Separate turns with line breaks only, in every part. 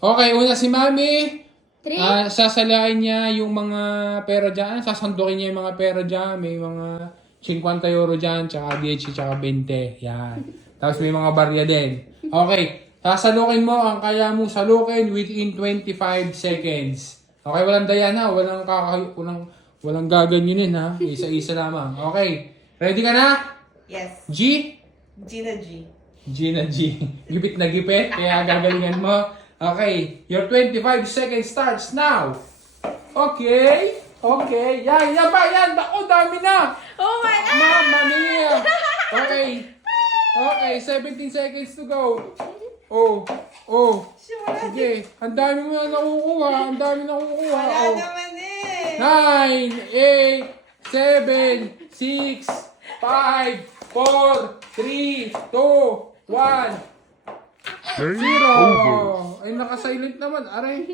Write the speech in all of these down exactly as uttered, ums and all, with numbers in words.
Okay, una si Mami.
Three.
Ah, sasalain niya yung mga pera dyan. Sasandukin niya yung mga pera dyan. May mga fifty euro dyan, tsaka D H, tsaka twenty. Yan. Tapos may mga barya din. Okay. Sasalukin mo ang kaya mong salukin within twenty-five seconds. Okay, walang daya na. Walang kakay... Walang, walang gaganyanin ha. Isa-isa lamang. Okay. Ready ka na?
Yes.
G?
Gina G.
G na G. Gipit na gipit. Kaya gagalingan mo. Okay. Your twenty-five seconds starts now. Okay. Okay. Yan. Yan ba? Yan. Ako, dami na.
Oh my God!
Mamma mia. Okay. Okay. seventeen seconds to go. Oh. Oh.
Sure.
Sige. Ang dami mo na nakukuha. Ang dami na nakukuha.
Wala
Oh.
naman eh.
nine, eight, seven, six, five, four, three, two, one, zero. Ay, naka-silent naman. Aray.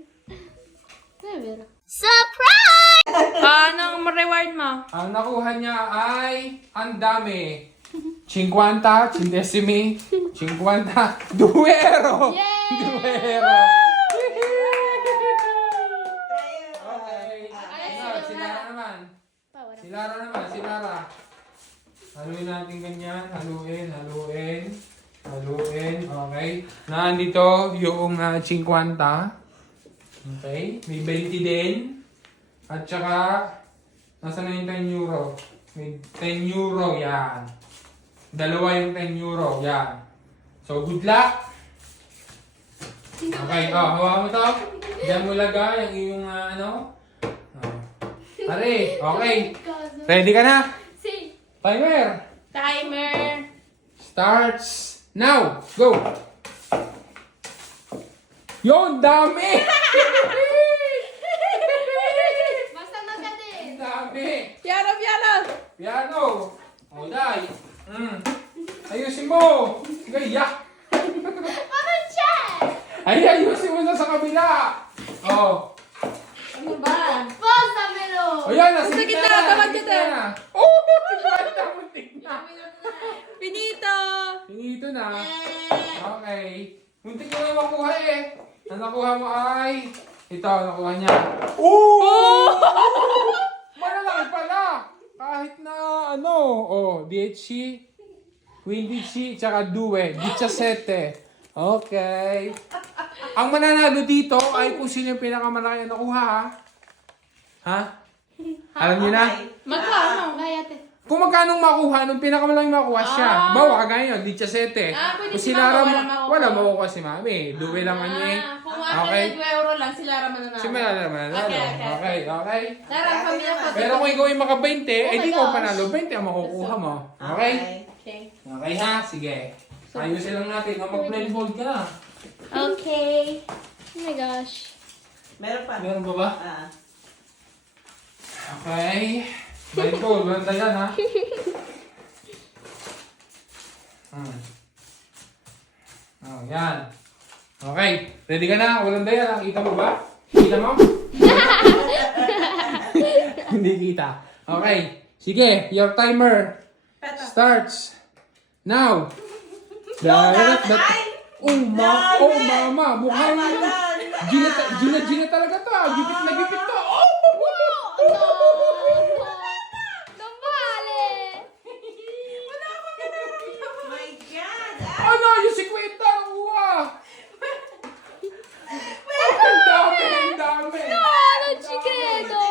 Surprise!
Anong reward mo?
Ang nakuha niya ay ang dami. fifty, centesimi, fifty, duero.
Yay!
Duero. Okay.
Ay,
Ano, si Lara naman. Si Lara naman, si Lara. Haluin natin ganyan. Haluin, haluin. Haluin, okay. Nandito yung uh, fifty. Okay. May twenty din. At saka, nasa na yung ten euro? May ten euro, yan. Dalawa yung ten euro, yan. So, good luck. Okay, oh, hawa mo to. Diyan mo lagay yung iyong uh, ano. Oh. Pare, okay. Ready ka na?
Si.
Timer.
Timer.
Starts now. Go. Yon, dami.
Basta magaling.
Dami.
Piano, piano.
Piano. O, dai. Mm. Ayusin mo. Gaya.
Parang check!
Ay, ayusin mo na sa kabila. Oh.
Ano ba?
Basta melo!
O yan, nasa
Nasa
gitna
gitna,
na.
tawag
Nasa
kita.
gitna na. Oh, tignan muntik na.
Pinito.
Pinito na. Okay. Muntik mo na makuha eh. Ang nakuha mo ay... Ito, ang nakuha niya. Oh! Malalaki pala. Kahit na ano. Oh, D H C, quindici, tsaka due, diciassette. Okay. Ang mananalo dito ay kung sino yung pinakamalaki na nakuha ha. Ha? Alam niyo na?
Magkano?
Bayate.
Kung magkano makuha, nung pinakamalaki makuha siya.
Ah.
Bawa, kagaya yun, diciassette.
Ah, pwede
Kung
si
si Lara,
Mama,
ma-
wala makukuha.
wala makukuha si Mami. Due lang man niya.
Ah, kung
Okay.
akin na euro lang, sila raman na
Si Lara mananalo.
Okay, okay.
Okay, okay.
Lara, pamilya ko.
Pero kung ikaw yung maka twenty,
Oh
eh
my
di ko
gosh.
panalo. twenty ang makukuha mo. Okay?
Okay.
Okay ha? Sige. Ayusin lang natin. Mag-blindfold ka na.
Okay. Oh my gosh.
Meron pa.
Meron ba ba?
Ah.
Okay. Blindfold. Walang dayan ha? Hmm. Oh, yan. Okay. Ready ka na? Walang dayan ha? Kita mo ba? Kita mo? Hindi kita. Okay. Sige. Your timer
Peto.
starts now.
Yoga!
Darat- dat-
Ay!
Oh, ma
Dami!
oh, mama. Mukhang
Ramadan!
Gina, Gina, Gina talaga to. ah. Gipit na gipit to. Oh!
No! Non vale!
My God! Ah!
Ano? Yung si Kwenta. Nakuha. Ang dami, ang dami.
No, non ci credo!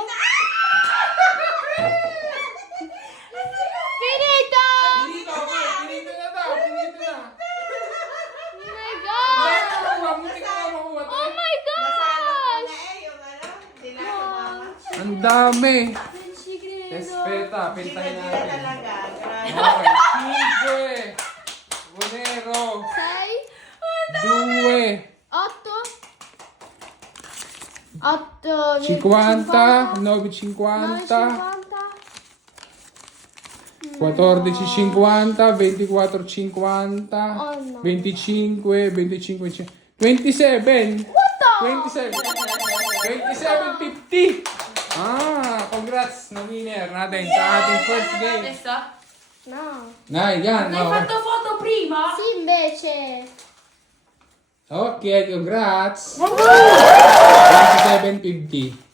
Finito!
Pinito, okay. Pinito na daw. Pinito na.
Oh my
Dahil
god!
nakuha. Muntik ka na makuha.
Oh my
Nasalo ko
gosh!
na eh, yung ano, hindi na sumama.
Ang dami.
Non ci credo!
Espeta. Pintayin
Gina-gina
natin.
talaga. Grabe.
Okay. Cinque. Bonero.
Sei?
Due.
Otto? Otto...
cinquanta. nove
nove
cinquanta.
cinquanta.
quattordici cinquanta, ventiquattro cinquanta,
Oh, no.
venticinque, venticinque, cin- twenty-seven.
What the?
twenty-seven. twenty-seven fifty. Ah, congrats na winner natin sa ating first game.
Adesso?
No.
Na, yan.
Hai
Okay.
fatto foto prima?
Sì, invece.
Okay, congrats! twenty-seven fifty.